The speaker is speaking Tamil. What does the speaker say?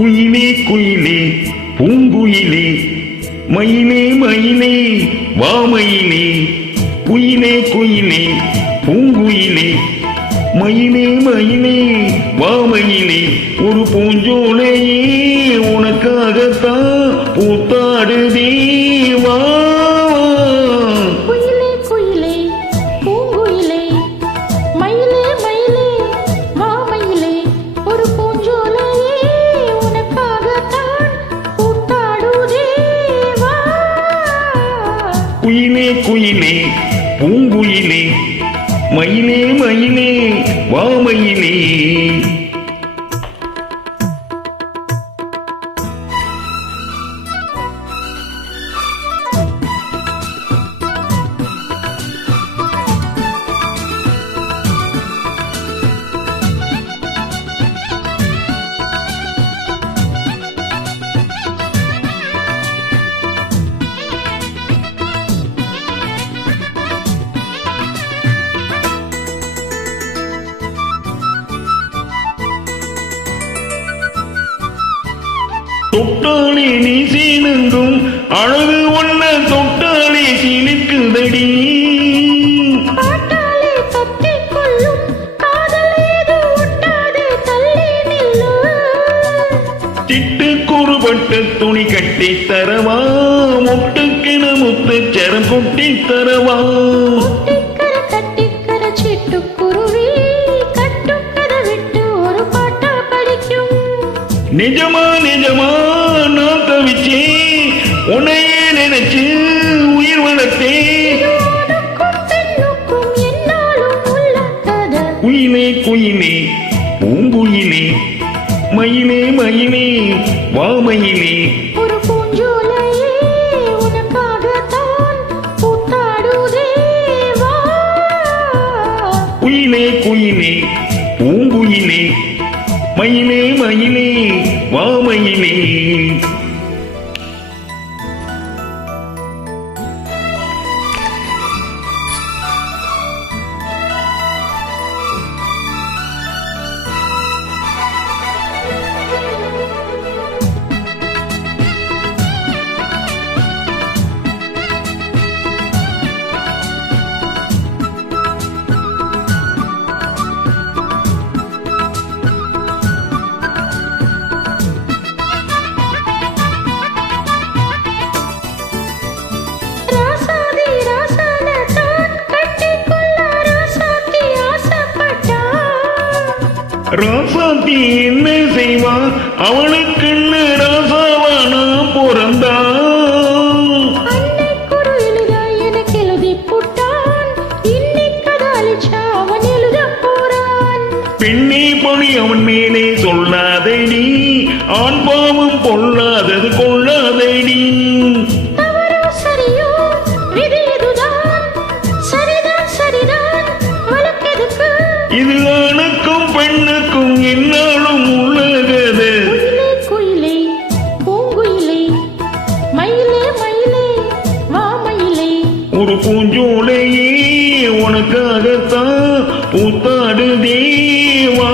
குயிலே குயிலே பூங்குயிலே மயிலே மயிலே வாமயிலே குயிலே குயிலே பூங்குயிலே மயிலே மயிலே வாமயிலே ஒரு பூஞ்சோலையே உனக்காகத்தான் பூத்தாடுதே வா. குயிலே குயிலே பூங்குயிலே மயிலே மயிலே வாமயிலே ஒரு பூஞ்சோலையே உனக்காகத்தான் பூத்தாடுதே வா. குயிலே குயிலே பூங்குயிலே மயிலே மயிலே வாமயிலே. தொட்டாலே நீ சீனுங்கும் அழகு ஒன்ன தொட்டாலே சீனுக்குதடி. காட்டாலே தத்திக் கொள்ளும் காதல் ஏது ஒட்டாது தள்ளி நில்லு. சிட்டுக்குறுபட்ட துணி கட்டி தரவா முட்டுக்கென முத்துச் சரம் கொட்டி தரவா. ஒட்டிக்கர கட்டிக்கர சிட்டுக்குருவி கட்டும் கதை விட்டு ஒரு பாட்டா படிக்கும். நிஜமா நிஜமா நான் தவிச்சேன் உன்னையே நினைச்சு உயிர் வளர்த்தேன். ஆணுக்கும் பெண்ணுக்கும் என்னாலும் உள்ள கதை. குயிலே குயிலே பூங்குயிலே மயிலே மயிலே வாமயிலே. ஒரு பூஞ்சோலையே உனக்காகத்தான் பூத்தாடுதே வா. குயிலே குயிலே பூங்குயிலே மயிலே மயிலே வாமயிலே. ராசாதி ராசானத்தான் கட்டிக்கொள்ள ராசாத்தி ஆசைப்பட்டா. ராசாத்தி என்ன செய்வா அவளுக்குன்னு ராசாவா நான் பிறந்தா. அன்னைக்கொரு எழுதா எனக்கு எழுதிப் புட்டான். இன்னைக்கதை அழிச்சா அவன் எழுதப் போறான். பெண்ணே பணி அவன் மேலே சொல்லாதடி ஆண் பாவம் பொல்லாதது கொள்ளாதடி. தவறோ சரியோ விதி இதுதான். சரிதான் சரிதான் வழக்கெதுக்கு. இது ஆணுக்கும் பெண்ணுக்கும் என்னாலும் உள்ளது. குயிலே குயிலே பூங்குயிலே மயிலே மயிலே வாமயிலே. ஒரு பூஞ்சோலையே உனக்காகத்தான் பூத்தாடுதே வா.